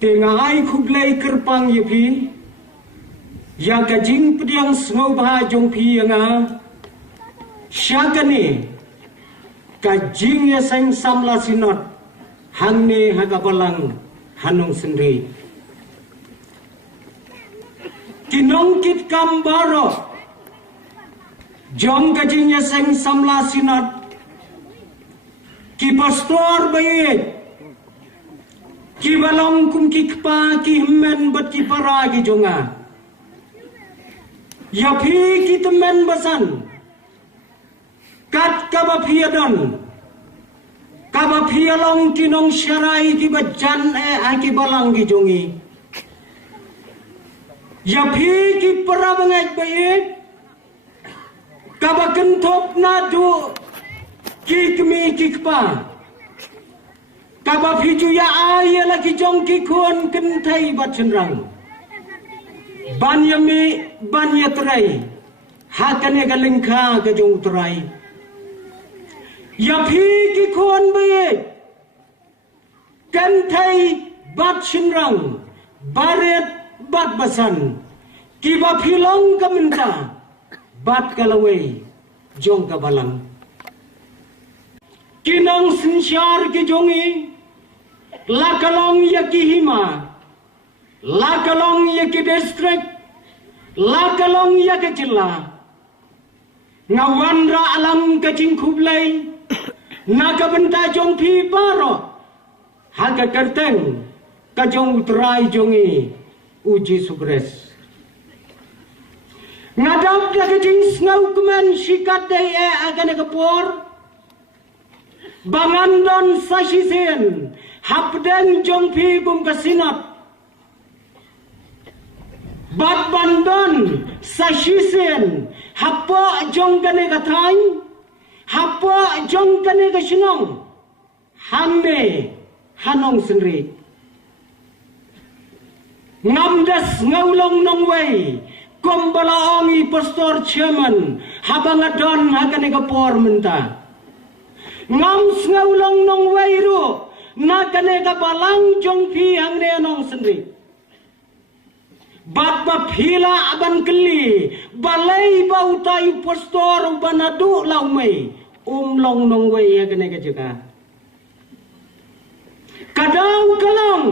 tengai kublai kerpang yepi ya kajing pediang sengau bah jong pi nga syakane kajing ya sang samla sinot hangne hagabalang hanong sendiri kinongkit kambaro jong kajing ya sang samla sinot ki pastor bayet ki balong kum ki kpa ki men bat ki para ki jonga ya phi ki temen basan kat kaba phiadon kaba phialong kinong syarai ki bajan ki balang ki jongi ya phi ki para bangai bayet kaba kentop nadu ki kmi ki kpa kaba phi ya aya lagi jong ki kon kentai bat senrang banyami banyatrai hakane galengka ke jong trai ya phi ki kon baye kentai bat senrang baret bat basan ki ba philong kamenta bat kalawei jong kabalang kinong sinsyar ki jongi lakalong ya ki hima lakalong ya ki district lakalong ya ki jilla ngawandra alam ka jing kublai nakabenta jong pi baro haga kerteng ka jong utrai jongi uji sugres ngadap ya ki jing ngau kemen sikat dai agane kapor bangandon sasisen hapden jong pi bum kasinat bat bandon sasisen hapa jong kane kathai hapa jong kane kasinong hamme hanong senri ngamdas ngaulong nongwei kombalaongi pastor chairman habangadon hakane kapor menta ngam ngaulong nong wairu nakane ka balang jong pi hangne nong sendri bat ba phila aban kli balai bau tai pastor banadu laumai long nong wai hakane ka jaga kadang kalong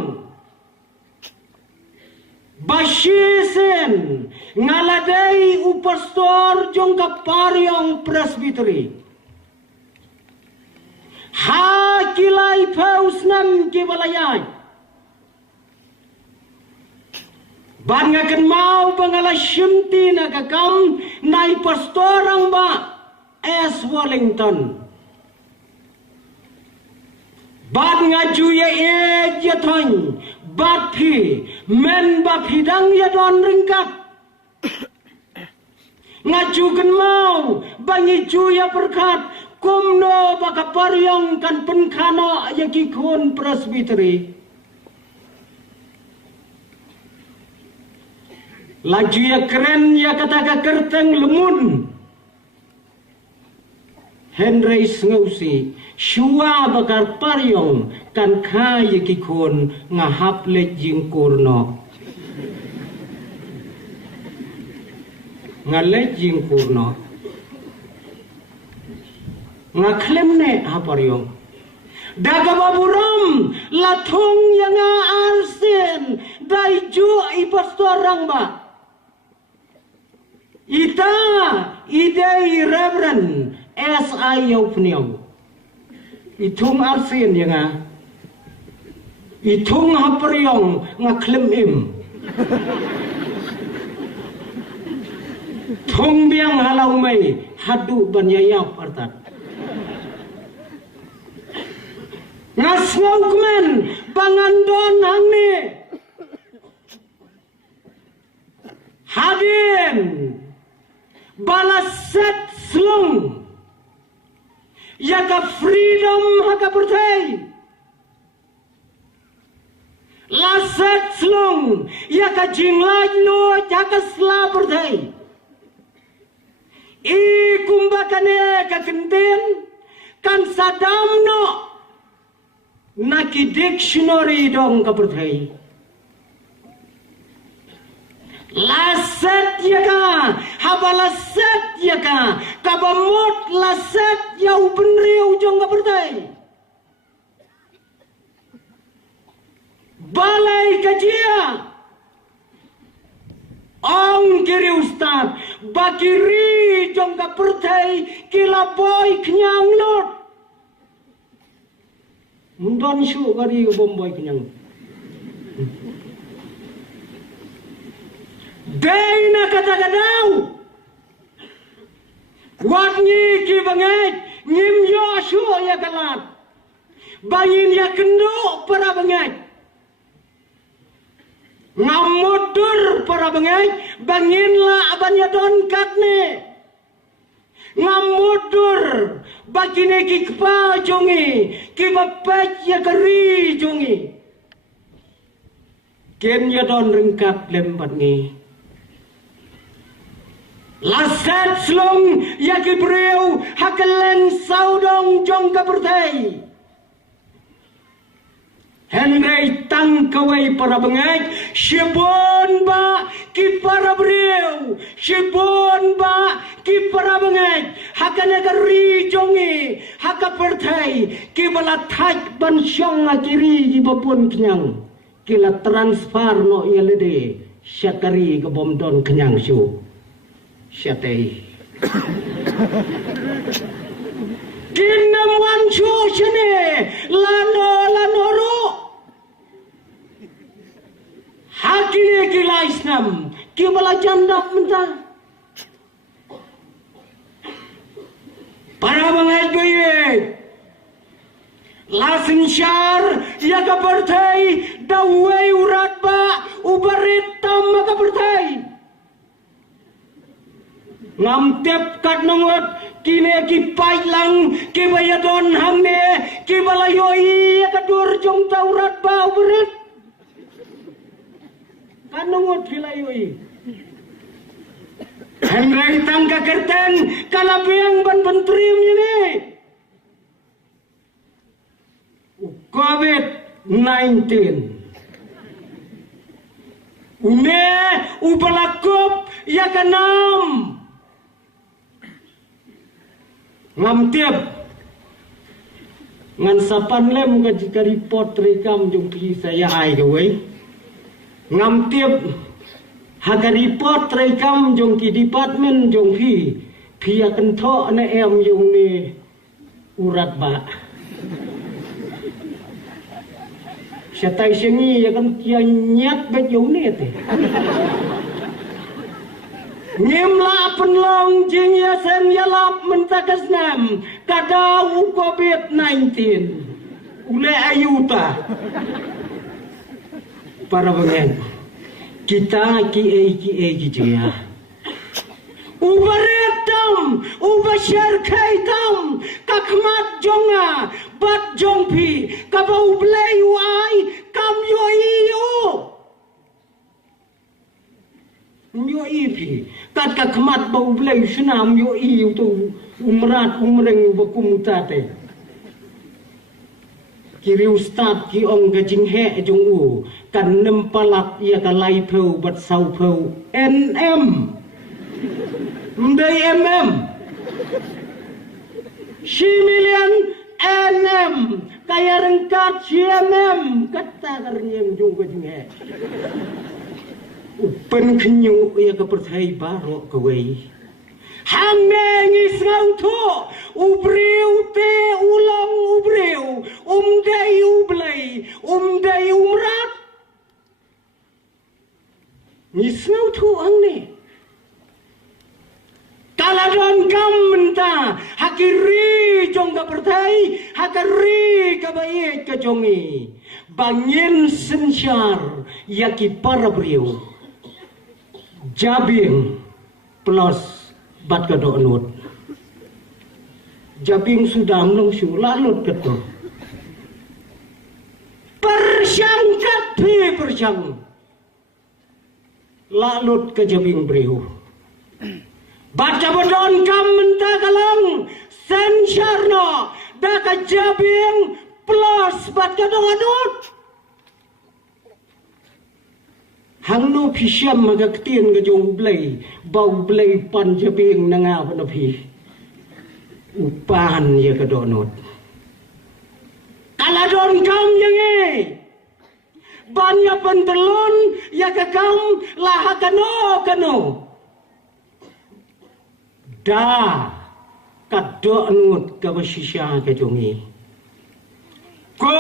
bashisen ngaladai upastor jong ka pariong presbytery ha kilai pausnam ke balayai ban ngakan mau bangala shimti na kakam nai pastorang ba S Wellington ban ngaju ye jathoin bat phi men ba phidang ya don ringkat ngaju kan mau bangi ju ya berkat kumno baka paryong kan penkano yaki kun presbytery laju ya keren ya kata kerteng lemun Henry ngausi shua bakar paryong kan kha yaki kun ngahap le jingkurno ngale jingkurno ngaklem ne haparyong daga baburam lathung yang arsen daiju i pastorang ba ita idei reverend SI yaupniau itung arsen yang itung haparyong ngaklem im thong biang halau mai hadu banyayap artat ngasngau kemen bangandon hangne hadin balaset slung yaka freedom haka pertai laset slung yaka jinglaj no jaka sla pertai i kumbakane ka kenten kan sadam no naki dictionary dong ka pertai Laset ya ka, haba laset ya ka, kabamot laset ya ubenriu jong ka bertai. Balai kajia, ong kiri ustad, bakiri jong ka bertai, kila boy kenyang lot. Mundon syu kari bomboy kenyang. Dena kata-katau Watnyi ki banget Ngim Yosua ya kalat Bayin ya kenduk para banget Ngamudur para banget Banginlah abanya donkat ne Ngamudur Bagine ki kepa jongi Ki bapet ya keri jongi Ken ya don rengkat lembat ni Laset slung yaki breu hakelen saudong jong kapertai. Henry tangkawai para bengai shibon ba ki para breu shibon ba ki para bengai hakana kari jongi hakapertai ki bala thak ban syang akiri ki bapun kenyang kila transfer no yelede syakari ke bomdon kenyang syu. Syatei Kinam wancu sini Lano Hakine kila Islam Kibala janda mentah Para mengajuye Lasin syar Ya kapertai Dawai urat ba Ubarit tamma kapertai Ngamtep kat nangot kine ki pailang ki bayadon hamne ki balayoi kadur jong taurat ba berit kan nangot bilayoi Henry tangga kerten kalabiang ban bentrim ini COVID-19 une ubalakup ya kanam ngam tiap ngan sapan lem ka jika report rekam jong pi saya ai ke wei ngam tiap haga report rekam jong ki department jong pi akan tho na em jong ni urat ba satai sengi akan kia nyat bet jong ni te Ngimla penlong jing ya sen yalap mentakas nam kadau COVID-19 ule ayuta para bengen kita ki gitu ya ubaretam ubasharkaitam kakmat jonga bat jongpi kabau blei wai kam yo iyo yo ipi kat kakmat bau blei senam yo iyo tu umrat umreng bakumutate kiri ustad ki ong gajing he jong u kan nempalak ia ka lai peu bat sau peu NM mdai MM si million NM kaya rengkat CMM kata karnyem jong gajing he upen kenyu ia ka perthai baro ka wei Hamengis ngauto ubreu te ulang ubreu umdai ublai umdai umrat ngis ngauto angne kaladon kam menta hakiri jong ka pertai hakari ka baik ka jongi bangin sensyar yaki para breu jabing plus bat kadok nut jabing sudah menung su lalut keto persyang kapi persyang lalut ke jabing breu baca bodon kam menta kalang sensarno da ka jabing plus bat kadok nut hang no pisiam magaktin ga jong blay bau blay pan jabing nanga panapi upan ya kadonot kaladon kam yange banya pentelon ya kakam lahakano kano da kadonut kabasisya ka jongi ko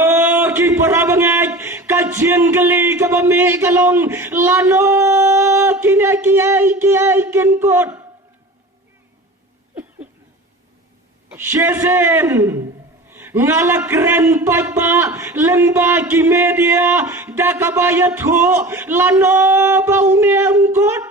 ki parabangat kajian geli kabami kalong lano kiai kenkot Shesen ngalakren pajma lemba ki media dakabayat ho lano baune ungkot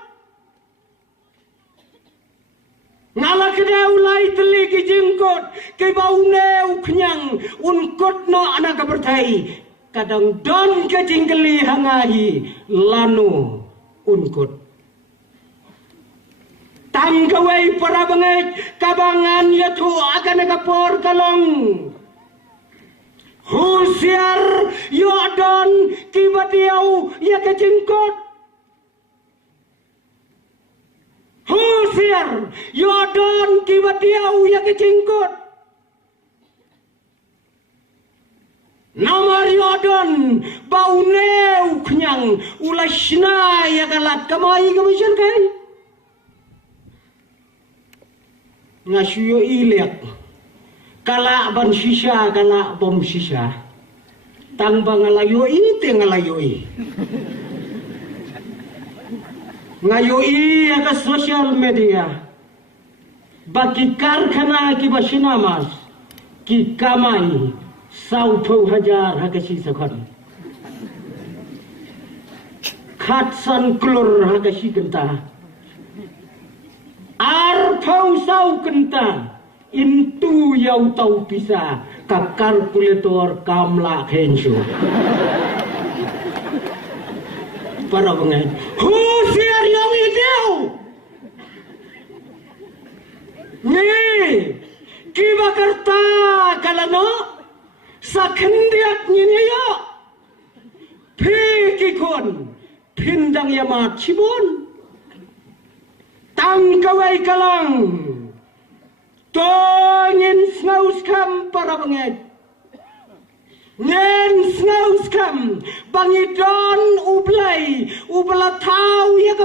ngalakde ulai teli ki jengkot ke baune uknyang unkot no anak bertai kadang don ke jinggeli hangai lano unkot tangkawai para banget kabangan yatu akan kapor kalong husiar yodon kibatiau ya kejengkot husiar yodon kibatiau ya kejengkot nomor yodon bauneu kenyang ulasna ya kalat kamai kamisyan kai ngasuyo ilek kala ban sisa kala bom sisa tang bangalayoi te ngalayoi ngayoi ka social media bagi karkhana ki basinamas ki kamai sau phau hajar hakasi sakhan khatsan klur hakasi kenta ar phau sau kenta intu yau tau pisa ka kalkulator kamla khensu para bangai husiar yang itu ni kibakarta kalano sakhendiat ni ya phikikon phindang yamat chibon tangkawai kalang tongin snaus kam para bangai nen snaus kam bangidon ublay ubla tau ya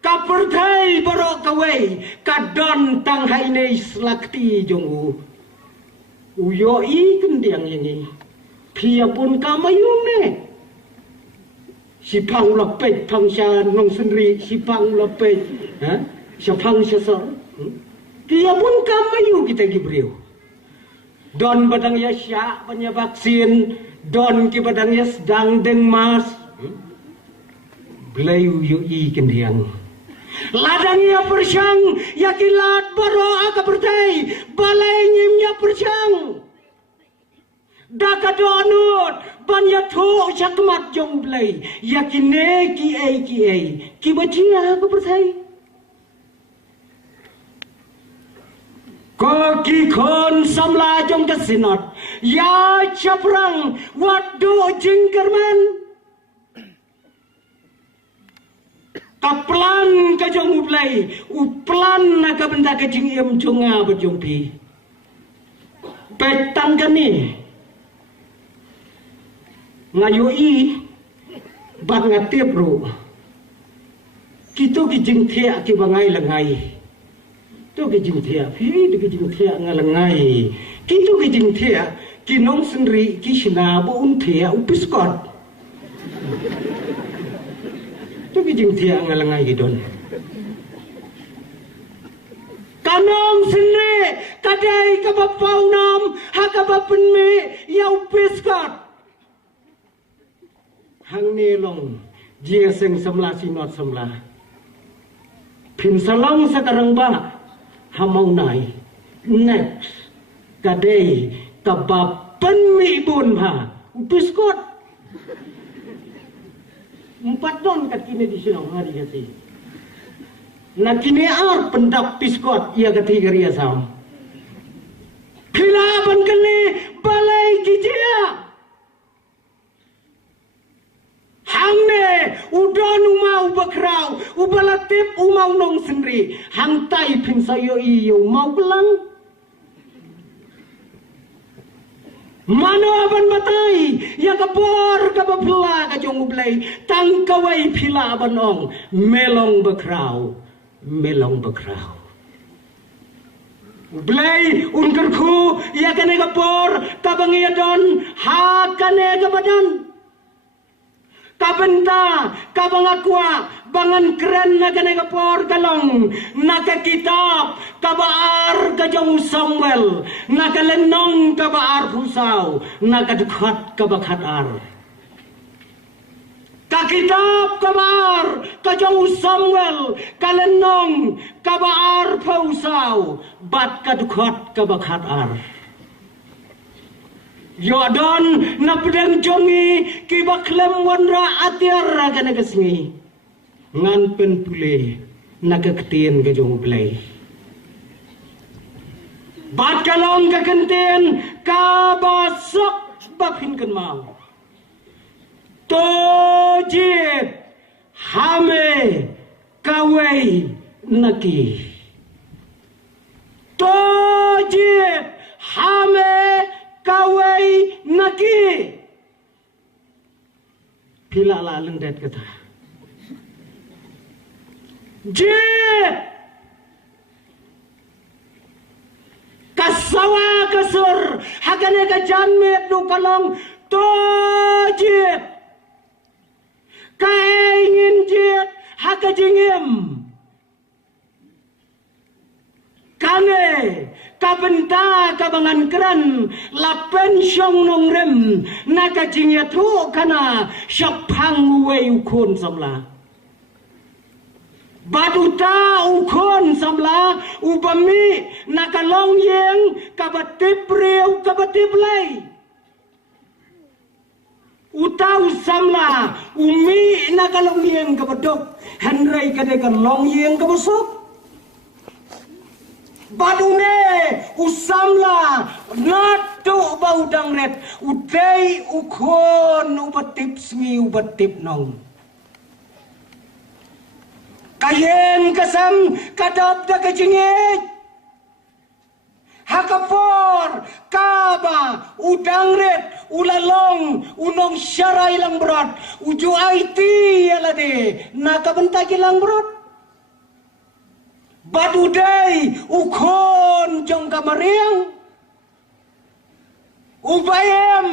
kapertai barok kawai kadon tang haine slakti jongu uyoi kendiang ini pia pun kamayune sipang lepet pangsa nong sendiri sipang lepet sipang sesor pia pun kamayu kita gibriu don badang ya syak punya vaksin don ki badang ya sedang deng mas belayu yui kendiang ladang ya persyang ya kilat baro aga pertai balai nyim ya persyang daka donut ban ya tho chakmat jong blai ya kine ki ai ki bachia aga pertai ko ki khon samla jong kasinot ya chaprang wadu jingkerman kaplan ka jong uplay uplan na ka benda ka jing em jonga berjong pi petang kani ngayoi bat ngatip ro kito ki jing thea ki bangai langai to ki jing thea phi to ki jing thea ngalangai kito ki jing thea ki nong sendri ki sina bo un thea upiskot tu kijing tiang ngalangai gidon kanong sendiri kadai kabapau nam hakabapen me yau piskat hang nelong jia seng semla sinot semla pin salong sekarang ba hamau nai next kadai kabapen me bun ha piskot 4 don kat kini di sini hari kasi. Nak kini pendap piskot ia kati geria sam. Khilaban kini balai kijia. udon umau bakrau ubalatip umau nong sendiri hantai pin sayo iyo mau belang Mano aban batai yang kapor kapapila ka jong ublay tangkaway pila abanong melong bakrau ublay unkerku ya kane kapor kabangiyadon ha kane kabadan kabenta kabangakwa bangan keren na kane kapor kalong nakakitab kabaar kajong Samuel nakalenong kabaar pusaw nakadukhat kabakhatar kakitab kabaar kajong Samuel kalenong kabaar pusaw bat kadukhat kabakhatar Yodon na pedang jongi kibaklem wanra atiar kana kasngi ngan pen pule nagakatien ka jong play bat kalong kakantien kabasok bapin kan mau tojit hame kawai naki tojit hame kawai naki pila la lendet kata jit kasawa kasur hagane ka janmet no kalong tojit kaingin jit hakajingim kane kabenta kabangan keran lapen syong nong rem nakajingya tu kana syapang wei ukun samla baduta ukun samla ubami nakalong yeng kabatip riu kabatip lay utau samla umi nakalong yeng kabadok henry kadekan long yeng kabasok badune usamla natu baudang ret udai ukon ubatip smi ubatip nong kayen kasam kadap da kajingit hakapor kaba udang ret ulalong unong syarai lang berat uju aiti alade nakabentaki lang berat badudai ukon jong kamariang ubayam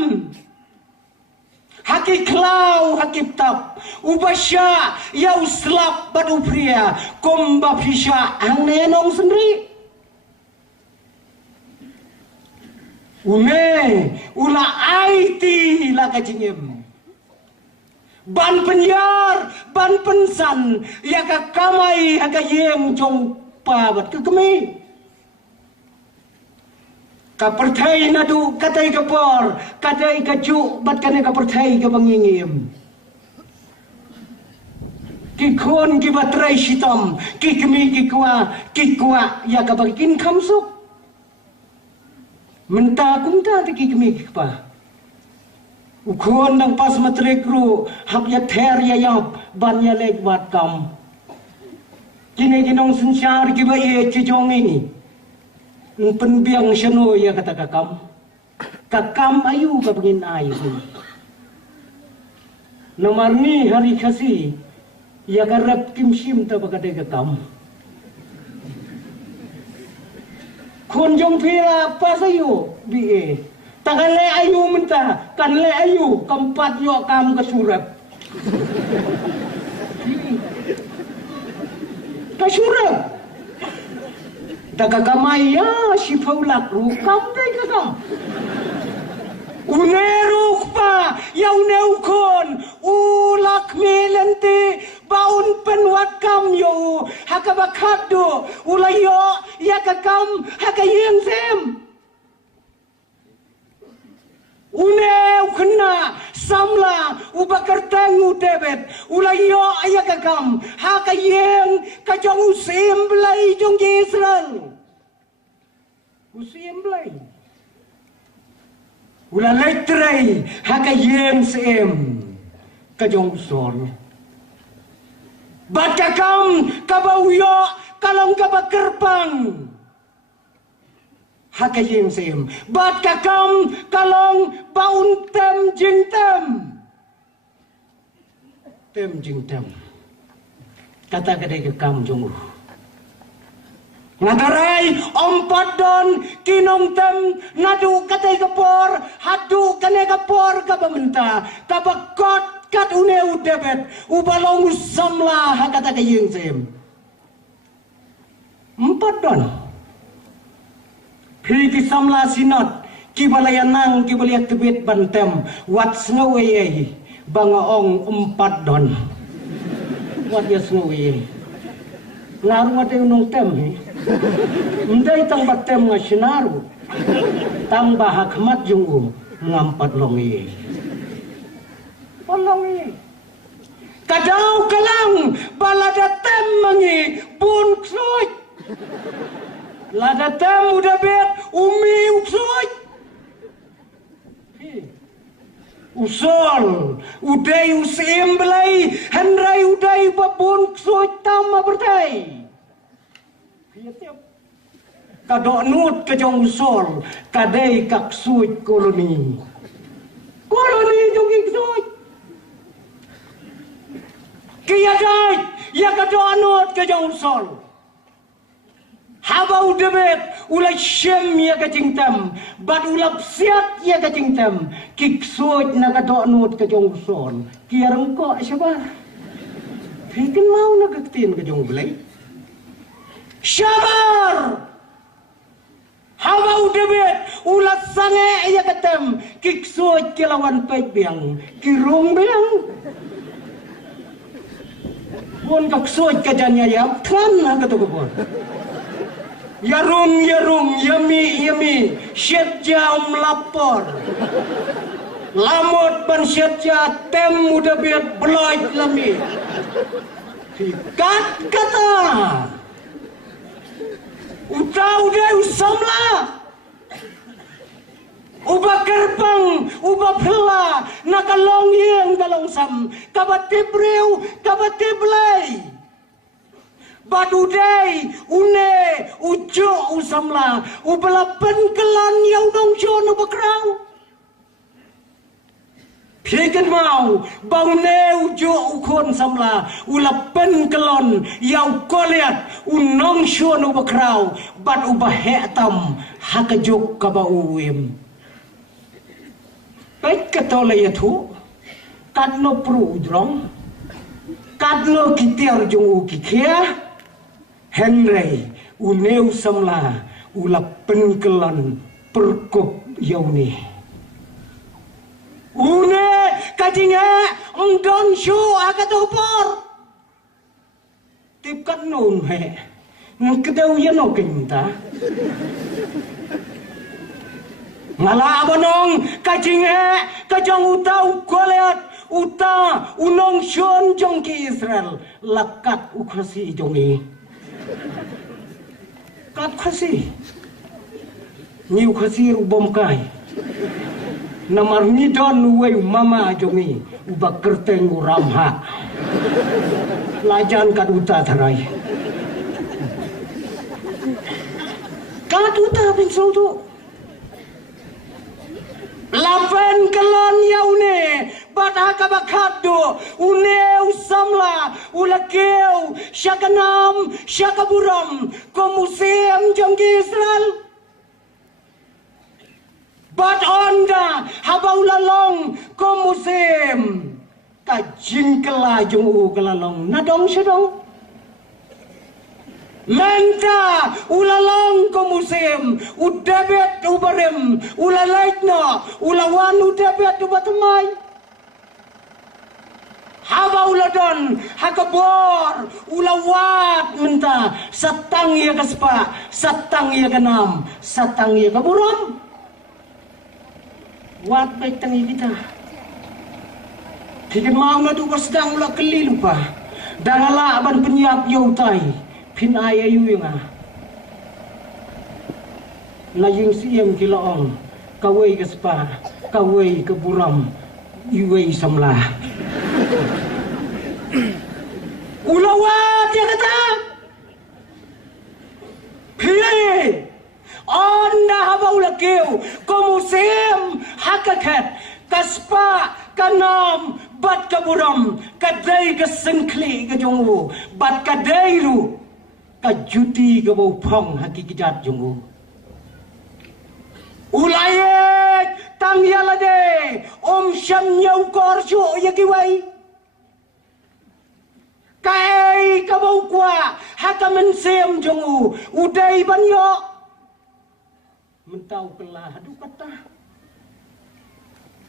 haki klau haki tap ubasya yau slap badu pria komba pisha ang nenong sendiri une ula aiti laka jingem ban penyar ban pensan ya ka kamai haga yem jong pabat ke kemi ka perthai nadu katai kapor katai kaju bat kane ka perthai ka bangingim ki khon ki batrai sitam ki kemi ki kwa ya ka bagikin khamsuk menta kumta ki kemi ki pa ukon nang pas matrekru hap ya ther ya yap ban ya lek wat kam kini ginong sensyar ki ba ye cijongi penbiang syano ya kata kakam ayu ka bengin ayu nomor ni hari kasih ya garap kimsim ta bakade kakam konjong pira pas ayu bi tangan le ayu minta kan le ayu keempat yo kam kesurap kasurap daga kamay ya si Paulak rukam day kakam uneruk pa ya uneukon ulak melente baun penwat kam yo hakabakado ulayo ya kakam hakayeng sem uneu kena samla ubakartangu debet ulayo ya kakam hakayeng kajong usim belai jong Israel usim belai ula letrai hakayeng sem kajong sol Batakam kabauyo kalong kabakerpang. Hakayeng sem. Batakam kalong bauntem jingtem. Tem jingtem. Kata kadai ke kam jongu. Ngatarai ompat don kinong tem nadu katai kapor hadu kane kapor kabamenta kabakot kat une udebet ubalong usamla hakata kayeng sem. Empat don. Hiki samla sinot kibalayanang kibaliat tebet bantem wat snoway bangaong empat don. Wat ya snoway. Ngaru mate unong tem Mendai tang batem nga sinaru tang bahakmat jungu ngampat longi. Longi. Kadau kalang balada tem mangi bun ksuj. Lada tem udah bet umi uksuj. Usol udai usim belai hendrai udai babun ksuj tama bertai. Kadok nut ke jong usol kadai kak suj koloni. Koloni jong suj. Kia dai ya kadok nut ke jong usol. Haba udebet ulai syem ya ke jingtam, bad ulap siat ya ke jingtam. Kik suj na kadok nut ke jong usol. Kia rengkok sabar. Hikin mau na ketin ke jong belai. Sabar. Hawa udebet ulat sange ya ketem kiksuj kilawan pek biang kirung biang pun kaksuj kajanya ya kan kata kebon yarum yami syet jam lapor lamot ban syet ja tem udebet beloit lami kata udah usamla uba kerpang uba phela nakalong yeng dalong sam kabatibreu kabatiblai badudai une ujo usamla ubala penkelan yang dong jono bakrau Pikan mau baune ujo ukon samla ula penkelon yau koliat unong syuan ubakrau bat ubah hetam hakajuk kabauim. Baik kata layatu kadno pru udrong kadno kitir jung ukikia Henry uneu samla ula penkelon perkop yauni. Une kajinya ongdon syu akatopor tipkat nun he ngkedau yano kinta ngala abanong kajinya kajang utau koleat uta unong syun jong ki Israel lakat ukhasi jongi kat khasi ni ukhasi ubom kai namar nidon uwe mama jongi ubak kerteng uramha lajan kaduta tarai kaduta pingsau tu lapen kelon yaune badha kabakado une usamla ulakeu syakanam syakaburam komusem jongi Israel Bat onda habau lalong ko musim kajing kelajung kelalong nadong sedong menta ulalong ko musim udabet ubarem ulalaitno ulawan udabet ubatamay habau ladon hakabor ulawat menta satang ya kaspa satang ya kanam satang ya kaburam Wat baik tangi kita. Tiga mau na tu sedang ulah keli lupa. Dangala aban penyiap yautai. Pin ayayu yang Laying siem kilaong. Kawai ke spa. Kawai ke buram. Iwei samlah. Ulawat dia kata. Pilih. Anda habau lakiu. Komusim hakakat. Kaspa kanam bat kaburam. Kadai kesengkli kejongu. Bat kadai ru. Kajuti kabau pong hakikijat jongu. Ulayet tang yalade. Syam nyau korsyo yakiwai. Kai kabau kwa haka mensem jongu udai banyo mentau kelah adu kata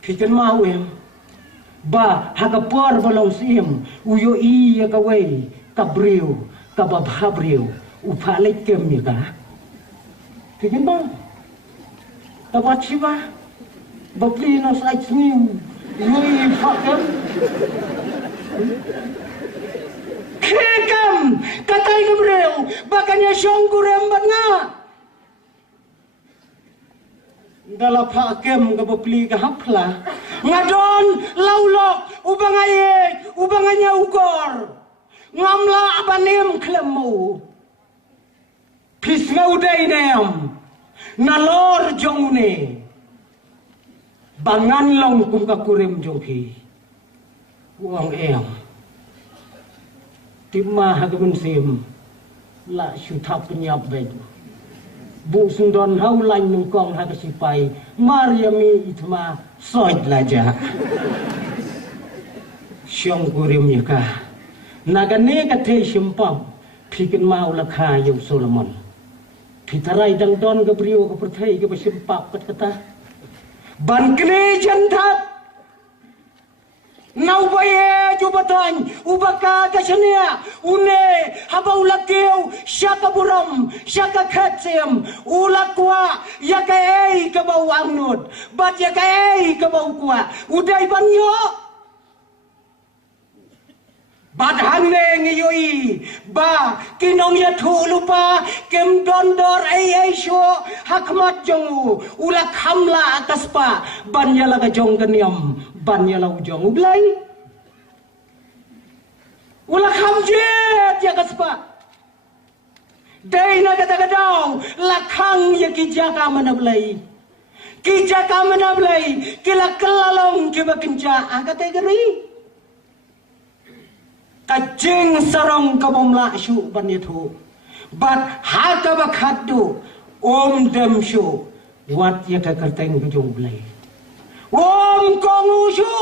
kikan mau em ba haka por balong sim uyo I ya kawai kabriu kababhabriu upalek kem ya ka kikan ba tabat siba bakli nos aitsniu yoi fakam Kekam katai Gabriel bakanya syong kurem nga dalam hakem gabopli gahapla ngadon laulok ubanganya ukor ngamla abanem klemu pis ngaudai nem nalor jongune bangan long kum kakurem jongki uang em Timah hagaman sim la syutap penyap bed bu sundon haulan nungkong hagasipai Mariami itma soid laja syong kurimnya ka nagane kate simpam pikin mau lakha yung Solomon pitaray dang don Gabriel kapertay ka simpap kata ban kene jantat Nau baye jubatan ubaka kasania une habau lakiu syaka buram syaka khatsem ulakwa yakai kabau angnut bat yakai kabau kwa udai banyo badhanne ngiyoi ba kinong yathu lupa kem dondor ai sho hakmat jongu ulak hamla ataspa banyala ka jong kaniam banyala ujong ublai ulak hamjet ya kaspa dai na kata kadau lakhang ya kijaka manablai kijaka manablai kila kelalong kibakinja akate geri kajing sarong kabomla syu banyathu bat haka bakhaddu dem syu wat ya kakarteng kujong blai kongu syu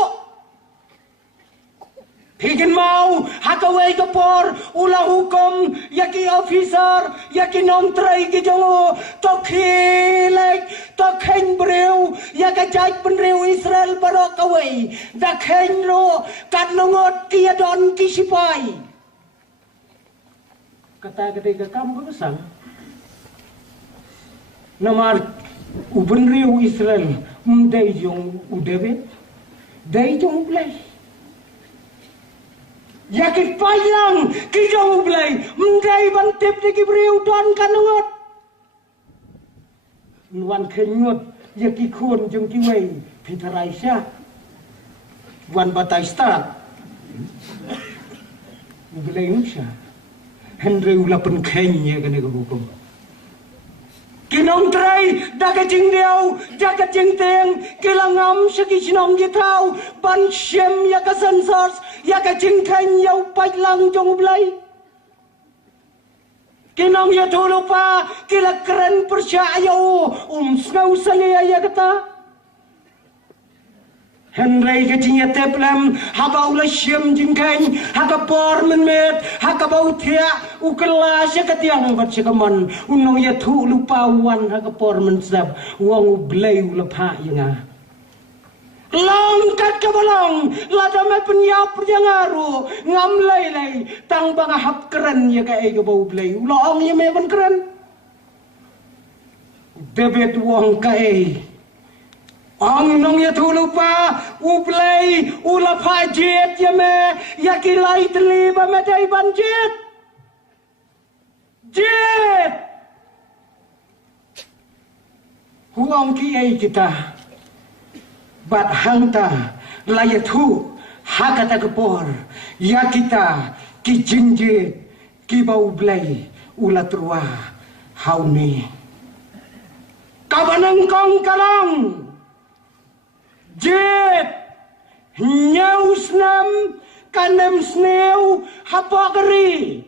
Pigin mau hakaway kapor ula hukum yaki officer yaki nontray kijongo tokhilek tokhen brew yaka jaj penrew Israel barok away dakhen ro kadnongot kiadon kisipai kata ketika kamu besang namar ubenrew Israel mdai jong udebe dai jong play Yakit payang kijong ublay mday bantip ni Gabriel don kanungot Nuan kenyot yaki kun jong kiway pitaray siya wan batay start ublay mo siya Henry ulapan kenya kanega hukum Kinong tray dakajing diaw dakajing teng kilangam sa kisinong gitaw ban siyem yaka sensors yaka jingkang yaw pailang jong blay kinong yatulo pa kila keren persyayo snaw saliya yakata Henry kajing yateplam habaw la siyem jingkang hakapor menmet hakabau tia ukela syakatiang bat syakaman unong yatulo pa wan hakapor mensab wang blay ulapa yanga Langkat ke balong, lada me penyap yang aru, ngam lay tang bang hap keren ya ka ego bau blay, ulang ya me ban keren. Debet wong ka ang nong ya tulupa, ublay, ulapa jet ya me, ya kilay teliba me day ban jet. Jet! Huang ki kita. Bat hangta layathu hakata kepor ya kita ki jinje ki bau blai ulat ruah hauni kabanang kong kalang jet nyausnam kanem sneu hapagari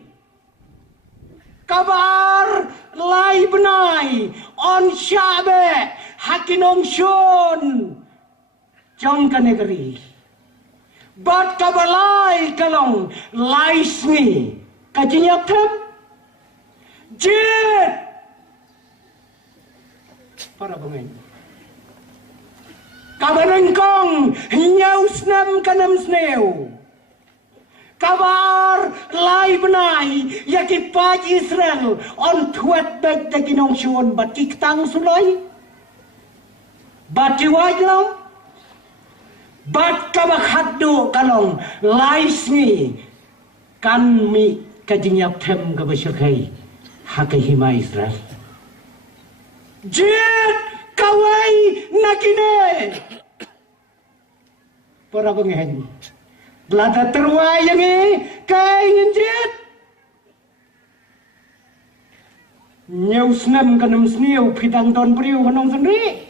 kabar lai benai on syabe hakinong shon jong kanegari bat kabalai kalong laisni kajinyak tem jet para bangay kabarengkong nyausnam kanam sneu kabar lai benai yakipaj Israel on tuat bek takinong shon bat kiktang sulai bat diwaj long bat kabak haddo kalong laisni kan mi kajinyap tem kabasyakai hakai hima Israel jet kawai nakine para pengen belada terwai yang kain jet nyausnam kanam sniu pidang don priu kanong sendiri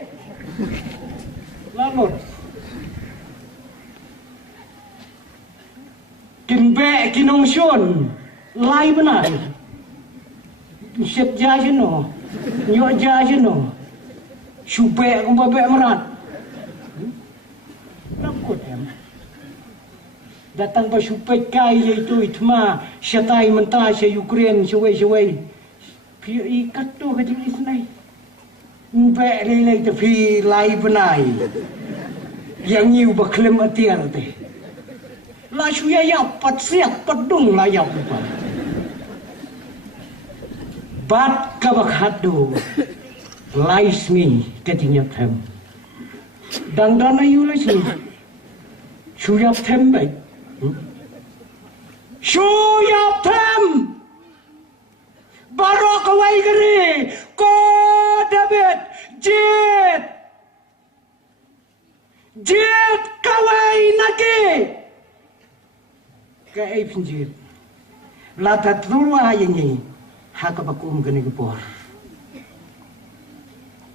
lalu kinbe kinong shon lai benar siap jajan no nyok jajan no syubek kumpabek merat takut em datang pa syubek kai yaitu itma syatai mentah sya Ukraine syawai pi ikat tu ke jenis nai mbek lelai tapi lai benai yang nyiu baklem atiar teh la shuya ya pat siak padung la ya bat kabak hadu laismi ketinya them dang dana yu laismi shuya them baik shuya them barok kawai gere ko David jet kawai nake kai pinjir lata turwa yengi hakabakum gani gepor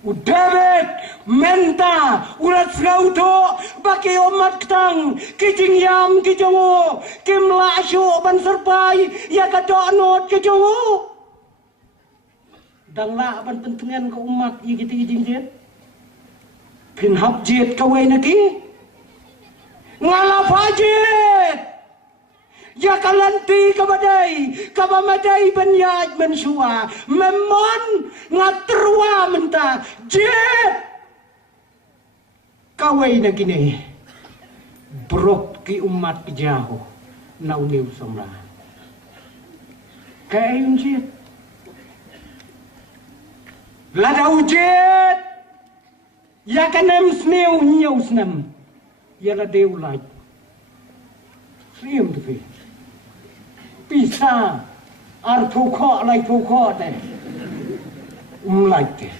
David menta ulat srauto baki umat ketang kijing yam kijongo kimla asyo ban serpai ya kadonot kijongo dang la ban pentengan ke umat ya gitu kijing jet pin hap jet kawai naki ngalap jet ya kalanti kabadai kabamadai banyaj mensua memon ngaterwa menta jet kawai na gini brok ki umat jauh nauniw samla kayong jet ladaw jet ya kanem snew nyaw snam ya ladew laj siyem tepi bisa ar pokok lai pokok deh mulai deh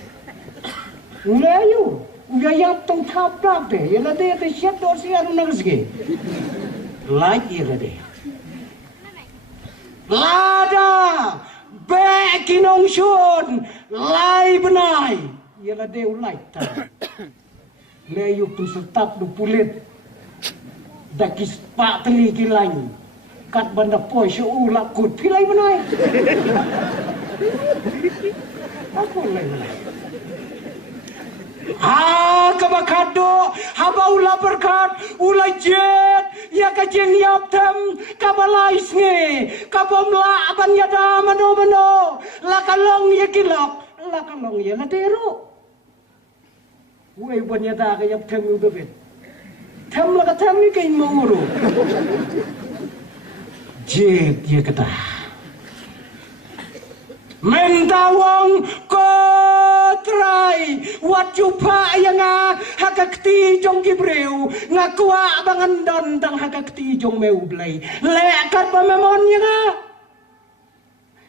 mulai yuk udah yang tong tap tap deh ya lah deh siap dosi anu nagsge lagi lah deh lada bekinong shon lai benai ya lah deh ulai tak leyuk tu sertap du pulit dakis pak teli kilain kat banda poi syu ulak kut pilai benai aku lai benai kabakado haba ula berkat ula jet ya kajeng yap tem kabalai snge kabomla aban yada mano la kalong ya kilok la kalong ya la teru wei ban yada ka yap tem u bebet tem la ka tem ni kain manguru jet ya kata mentawang kotrai wat jupa yang hakakti jong gibreu ngakua bangan don tang hakakti jong meu blai lekat pamemon yang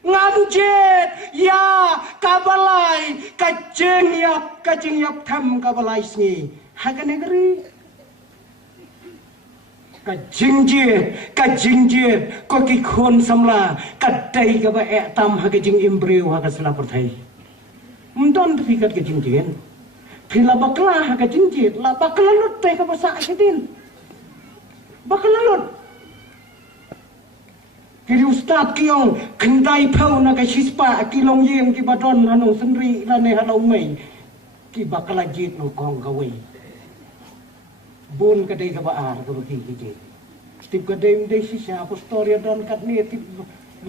ngamjet ya kabalai kajeng yap tham kabalai sni hakanegeri Kajingjit ko kikon samla kadai ka ba tam ha kajing imbreu ha kasla perthai mundon pikat kajingjit pila bakla ha kajingjit la bakla lut teh ka basa kitin bakla lut kiri ustad kiong kendai pau na ka sispa kilong yeng ki badon hanong sendri lane halau mai ki bakla jit no kong gawe bun kadai ka baar ka bagi kijit tip kadai mdai sisa apostoria don kat ni tip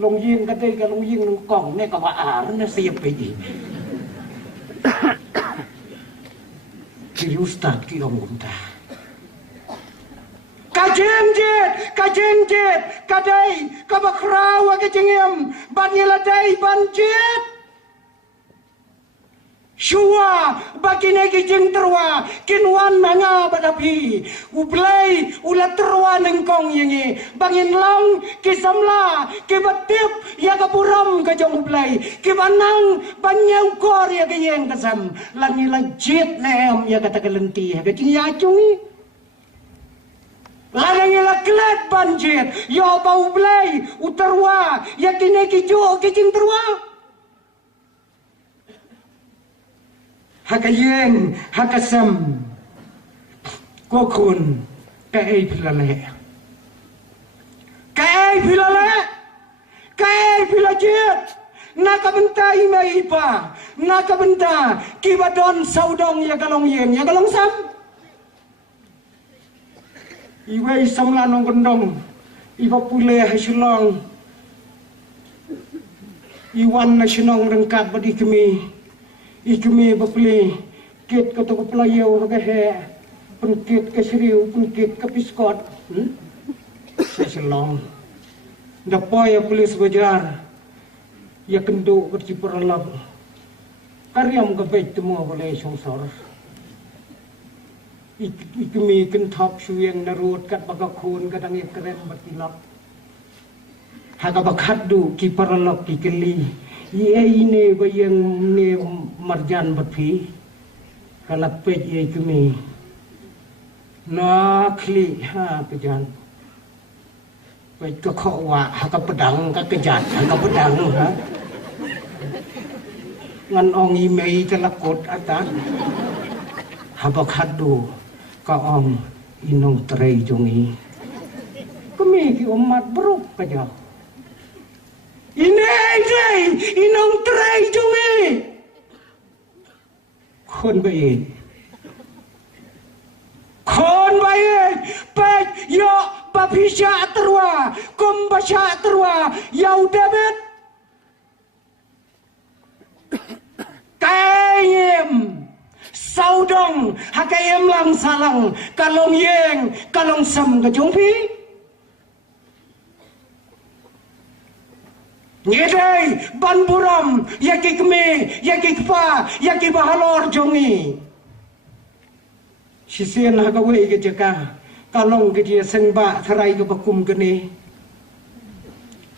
long yeng kadai ka long yeng no kong ne ka baar na siap pe kiri ustad kiong gumta Kajingjit, kadai, kabakrawa kajingim, banyiladai banjit. Shua, bagine kijing terwa, kinwan nanga badapi, ublay, ulat terwa nengkong yengi, bangin long, kisamla, kibatip, ya kapuram kajong ublay, kibanang, banyang kor ya kayeng kasam, langilajit neem ya kata kelenti, kajing yacungi. Larang ilaklet banjir, yo bau belai, utarwa, yakine kijo kijing terwa. Hakayeng, hakasam, kokun, kae pilale. Kae pilajit, nakabenta imaipa, nakabenta, kibadon saudong ya galong yeng, ya galong sam. Iway samla nong gendong, iwa pule hasilong, iwan nasionong rengkat badi ikemi bapli, kit kato pelayo kagahe, penkit keseriu, penkit kepiskot, hasilong, dapoy ya pulis bajar, ya kendo berciperlap, karyam gabay temu boleh songsor. Ikemi kentap suyeng narut kat bagakun kadang keren bertilap. Haga bakadu ki paralok ki keli. Ie ine bayang ne marjan berpi. Kalapet ie ikemi. Nakli ha pejan. Baik kekokwa haga pedang kekejat haga pedang ha. Ngan ong imei telakut atas. Habakadu kaong inong terai jongi kami ki umat beruk kaja ini inong terai jongi kon baik pek yo babisha terwa kumbasha terwa yau debet kayem saudong hakayem lang salang kalong yeng kalong sam kajongpi ngedai ban buram yaki keme yaki kpa yaki bahalor jongi sisian hagawe ke jaka kalong ke dia sengba tharai ke bakum kene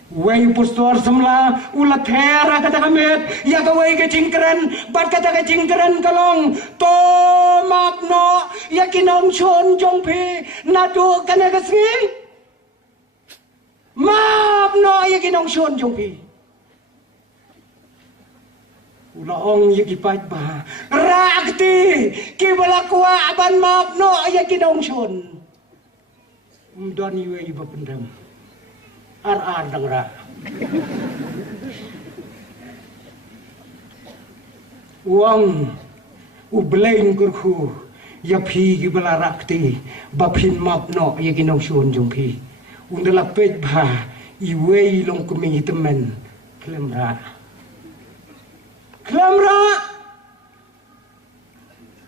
Wai postor semla ulat hera kata kamet ya kawai ke cingkeren bat kata ke cingkeren kalong to mapno ya kinong chon jongpi nado kana kasngi mapno ya kinong chon jongpi ulaong ya kipat ba rakti kibalakwa ban mapno ya kinong chon umdan iwe iba pendam ar dengra uang ublain kurku ya phi gibala rakti baphin mapno ya kinong shun jong phi undala pej bha iwei long kumi temen klemra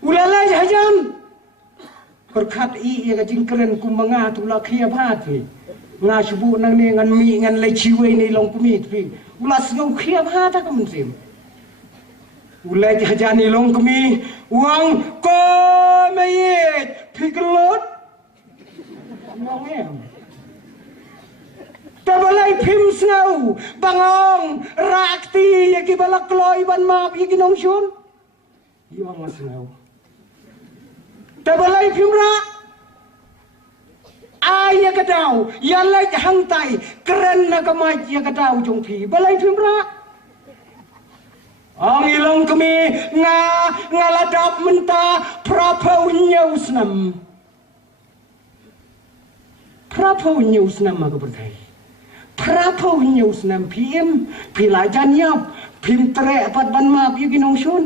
ulala jajan berkat i ya jingkeren kumanga tula khia bhat nga subu nang ni ngan mi ngan lei chiwe ni long kumi tri ulas ngau khia bha ta kam sim ulai hajani long kumi uang ko meyet piklot ngong em tabalai phim snau bangong rakti yaki balak loi ban map yaki nong shun yong snau tabalai phim ra ai ya kadau ya lai hang tai keren na kamai ya kadau jong phi balai thim ra ang ilong kami ngaladap menta prapau nyusnam aga berthai prapau nyusnam pim pilajan yap pim tre pat ban map yu ginong shun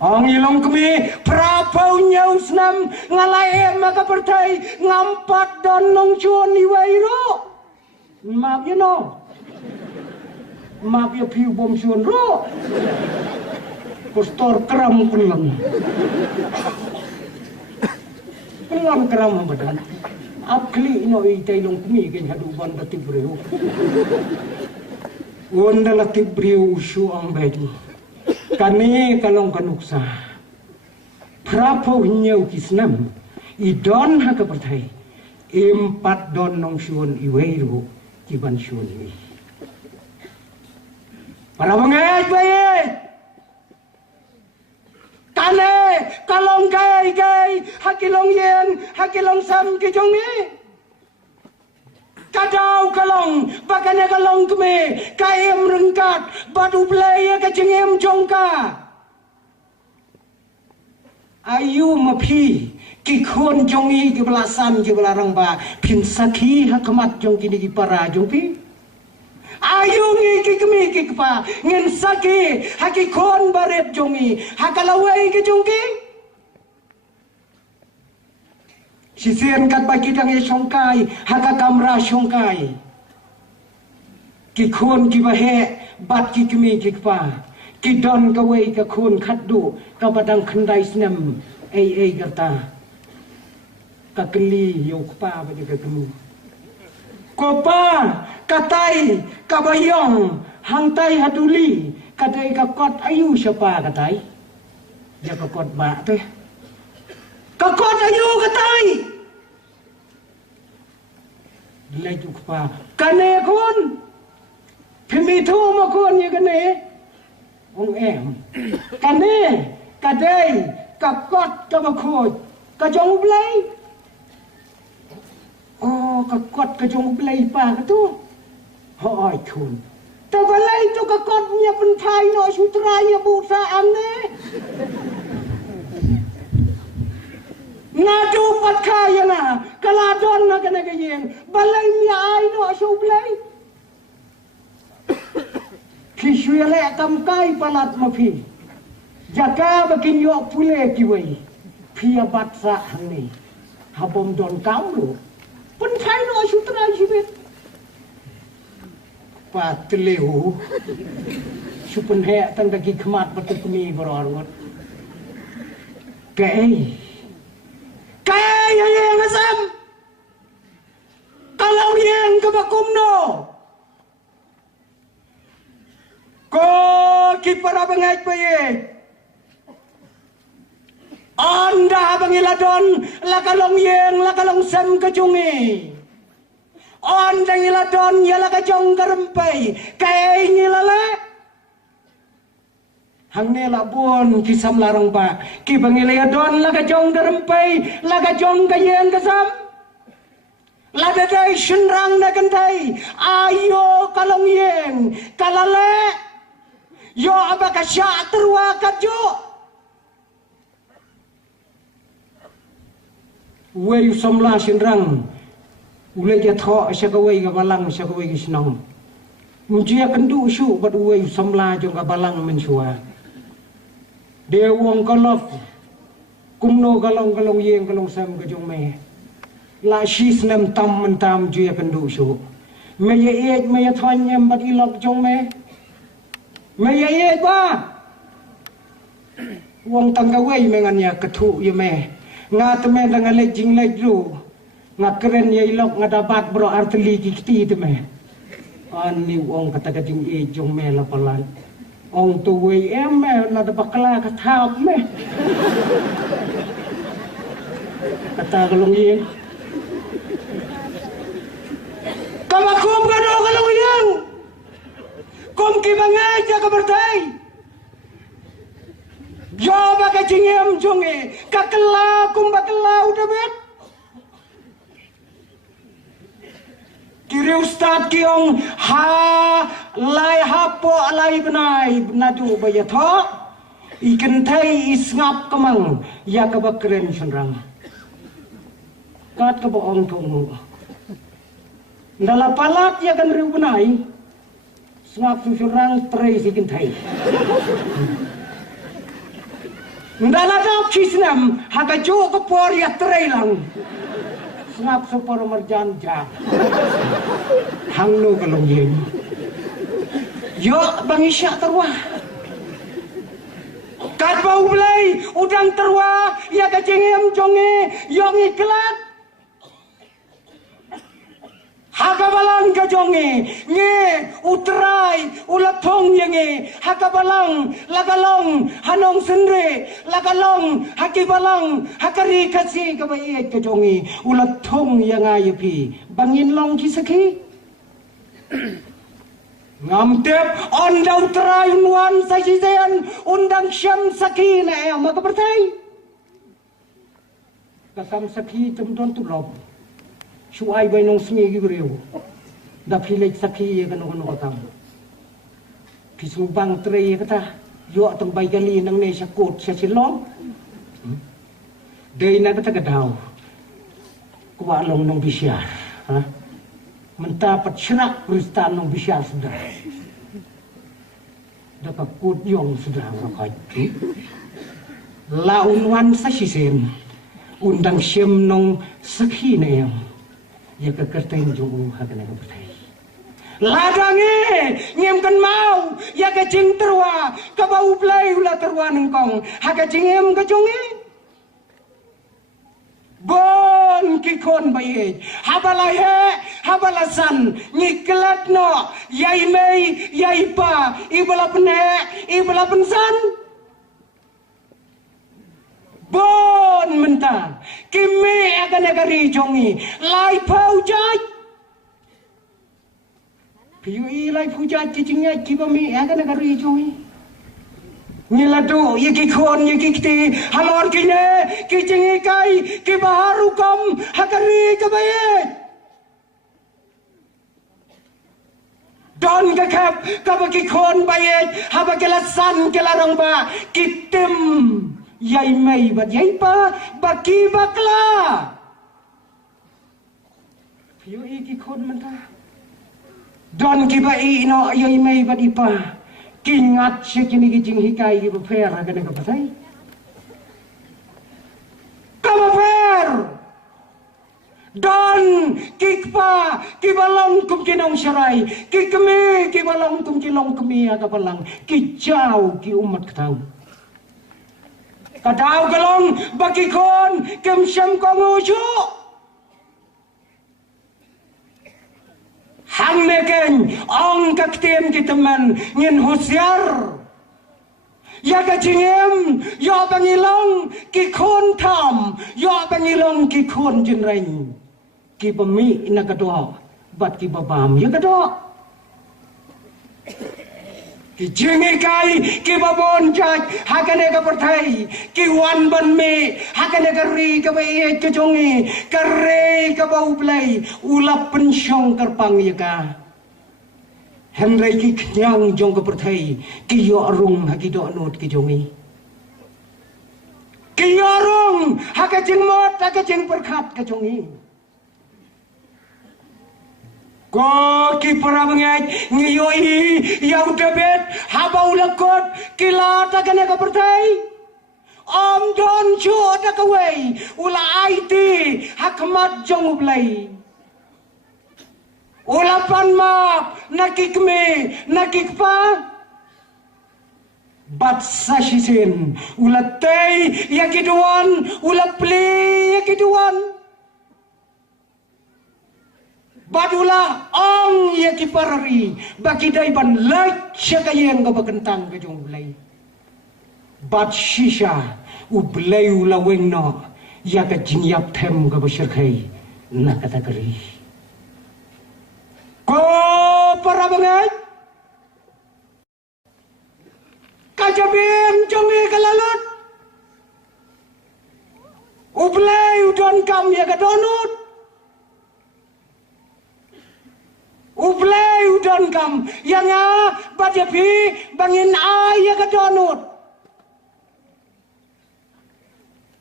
ang ilong kami prapau nyusnam ngalai aga berthai ngampat don nong chun ni wairo map you know map ya piu bom shun ro postor keram kelam badan apli no i tailong kumi ken hadu ban lati breu wonda lati breu shu ang bedi kane kalong kanuksa prapo nyau kisnam idon ha ka perthai empat don nong shun iweiru kiban shun i para bangay baik kane kalong gay hakilong yen hakilong sam ki jongi kadau kalong bakane kalong keme kaem rengkat batu play ka jengem jongka ayu mapi ki khon jongi ki belasan ki belarang ba pin sakhi hakmat jong kini ki para jongpi ayu ngi kikmi kikpa ngin saki haki kon baret jongi hakalawai ke jongi sisian kat bagi dang ye songkai haka kamra songkai ki kon ki bahe bat kikmi kikpa ki don kawai ka kon khaddu ka badang khandai snam ei garta ka kli yokpa ba ka kemu kopa katai kabayong hangtai haduli katai kakot ayu siapa katai ya kakot ba teh kakot ayu katai lejuk pa kane kon pemitu ma kon ya kane ong em kane kadai kakot kabakot kajong blai oh kakot kajong blai pa katu hoi thun ta balai tu kakot nya pen phai no sutra ya bu sa amne ngadu pat kaya na kala don na kana kayeng balai nya ai no su blai kishwele kam kai palat mafi jaga bakin yo pule kiwei phia bat sa hangni habom don kau lu pen phai no sutra jibet patleu supun he tang dagi khmat patut kumi boror kai yang asam kalau yang kebakum no ko kipara bangai baye anda bangiladon lakalong yang lakalong sam kajungi on dangila don yala ka jong garempai kai ngilala hangne la bon kisam larang ba ki bangila don la ka jong garempai la ka jong ka yen kasam la da dai shinrang na kantai ayo kalong yen kalale yo abaka sya terwa kajo we somla shinrang ulai dia tho syakawai ka balang syakawai ki senang munjia kendu syu baduai samla jong ka balang mensua de wong kolok kumno kalong yeng kalong sam ka jong me la shi snam tam mentam jia kendu syu me ye me ye thon nyam bat ilok jong me ye ba wong tangkawai menganya kethu ye me ngatme dengan lejing lejru ngakeren ya ilok ngadapat bro arteli kikti itu meh ani wong kata kajing jong me lapalan ong tu we me la da bakla ka thap me kata kalong yen kamakum kado kalong yen kom ki bangai ja ka bertai jo ba ka jingem jonge ka kala kum bakla udah bet Riu start kiong ha lai hapo lai benai benadu bayatho ikan thai isngap kamang ya kabakren senrang kat kaboong tunggu dalam palat ya kan riu benai sngap susurang tray ikan thai dalam dap kisnam hakajo kapor ya tray lang sngap super merjan ja hangno kalong yin yo bang isya terwa kat bau belai udang terwa ya kacengem jonge yong iklat hakabalang kajonge nge utrai ulathong yange hakabalang lagalong hanong sendre lagalong hakibalang hakari kasi kabayet kajonge ulathong yang ayapi bangin long kisaki ngamtep ondau terai nuan sajizayan undang syam saki na ayam makapertai kasam saki temdon tulob Suai bay nong sengi gibriu, dah pilih sakit ya kan orang katam. Pisubang teri kata, yo tong bay kali nang ne sakut sasilong. Day na kata kadau, kuwa long nong bisyar, mendapat serak peristaan nong bisyar sudah. Dapat kut yong sudah rakai. Launwan sasisen, undang syem nong sakit na yang. Ya kekertain jung hakan yang bertai. Ladange ngem kan mau ya kecing terwa kabau play ulah terwa nengkong hakacing em kajonge. Bon kikon baye habalahe habalasan ngiklat no yai mei yai pa ibala pene ibala pensan. Bon mentah kimi akan negari jongi lai pau jai piui lai pau jai kicingnya kibami akan negari jongi niladu yaki kon yaki kiti halor kine kicingi kai kibaharu kam hakari kabaye don kakap kabaki kon baye habakelasan kelarang ba kitim yai mai bat yai pa baki bakla piu iki kon menta don ki bai no yai mai bat ipa kingat sekini ki jing hikai ki befer agane ka patai kama fer don kikpa ki balong kum kinong syarai ki kemi ki balong kum kilong kemi aga balang ki jauh ki umat ketau kadau galong bagi kon kem syam konguju hang meken ong kaktem ki teman ngin husyar ya kacingem ya bangilong ki kon tham ya bangilong ki kon jenreng ki pemi na kadua bat ki babam ya kadua ki jingi kai ki babon jaj hakane ka perthai ki wan ban me hakane ka ri ka bai ka jongi ka re ka bau play ulap pensyong karpang ya ka hemrai ki knyang jong ka perthai ki yo arung haki do not ki jongi ki yo arung haka jing mot haka jing perkhat ka jongi ko ki para mengai ngiyoi yang debet habau lekot kila takane ka pertai om don chu ta ka wei ula IT hakmat jong blai ula pan ma nakikme nakikpa bat sashisin ula tei yakiduan ula pli yakiduan Badula ong ya kiparari bagi daiban like syakayeng ka bagentang ka jong ulay. Bad shisha ublay ulaweng no ya ka jinyap tem ka basyarkay na kategori. Ko para bangay kajabim jongi kalalot ublay udon kam ya ka donut Ublay udon kam yang bajapi bangin ayah kedonut.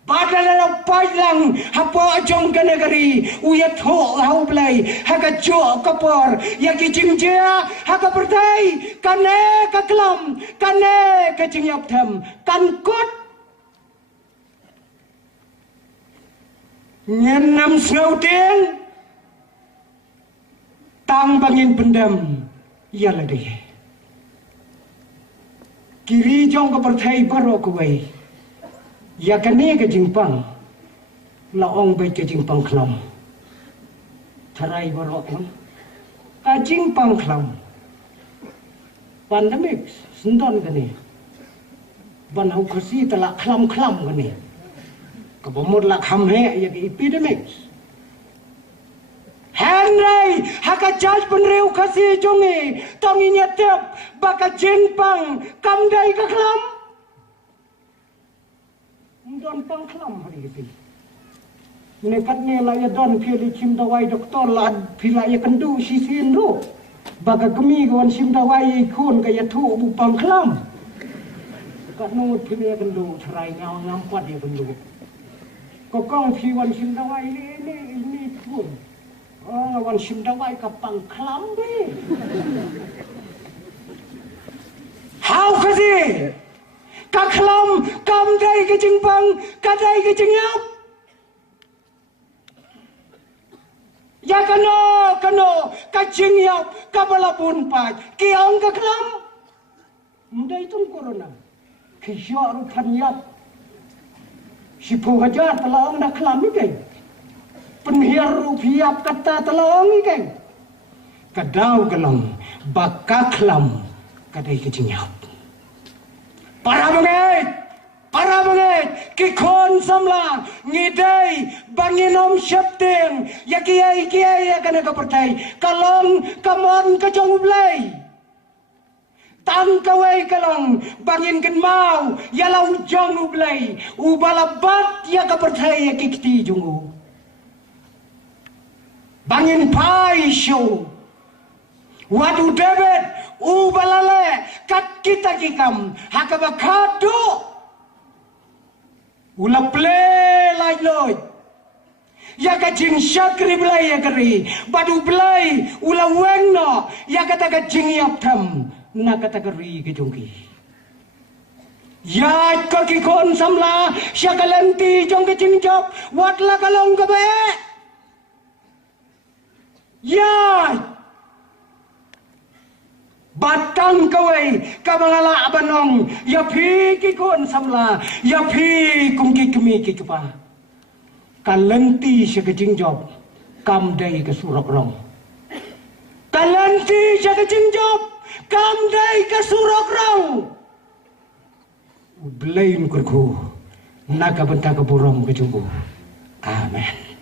Padahal pailang hapa jong ke negeri uyat ho hau blay haka jo kapor yaki jimjia haka pertai kane kaklam kane kajingyap tham kan kot nyenam snauting tang bangin pendam ya lagi kiri jong ke pertai baru kuai ya kane ke jingpang laong bai ke jingpang klam tarai baru ka jingpang klam pandemic sendon kane ban hau khasi tala klam kane ka bomod la kham he ya epidemic Henry haka judge penreu khasi jongi tonginya tep baka jingpang kamdai ka klam don pang klam hari ini. Nekatnya lah ya don pilih sim dawai doktor lah pilih ya kendu sisin lu. Baga kemi kawan sim dawai ikun kaya tu bu pang klam. Kat nut pilih ya kendu cerai ngau ngampat ya kendu. Kokong piwan sim dawai ini pun. Oh wan sim dawai ka pang klam be. How kasi? Kaklam kam dai ke jingpang kadai ke jingyap ya kano ka jingyap ka balapun pa kiong kaklam mundai tung corona kisyaru thanyap si phajar talaong na klam ikay penhiaru piap kata talaong ikay kadaw galang bakaklam kadai ke jingyap para bangit, kikon samla, ngidai, banginom syapting, ya kiai ya kana kapertai, kalong kamon kajong ublay. Tang kawai kalong, bangin kan mau, ya lau jong ublay, ubalabat ya kapertai ya kikti jungu. Bangin pai show. Wadu David, ubalale, kat kita kikam, hakabakado. Ula play lai loy. Ya kajing syakri belai ya kari. Badu belai, ula wengno, ya kata kajing yap tham, na kata kari kejongki. Ya kaki kon samla, syakalenti jong kajing job, watla kalong kabe. Ya. Batang kawai kamangala abanong ya pi kikon samla ya pi kungki kemi kikpa kalenti siya kajing job kamday ka surok rong kalenti siya kajing job kamday ka surok rong ublayin kurku nakabanta ka burong kajungku amen.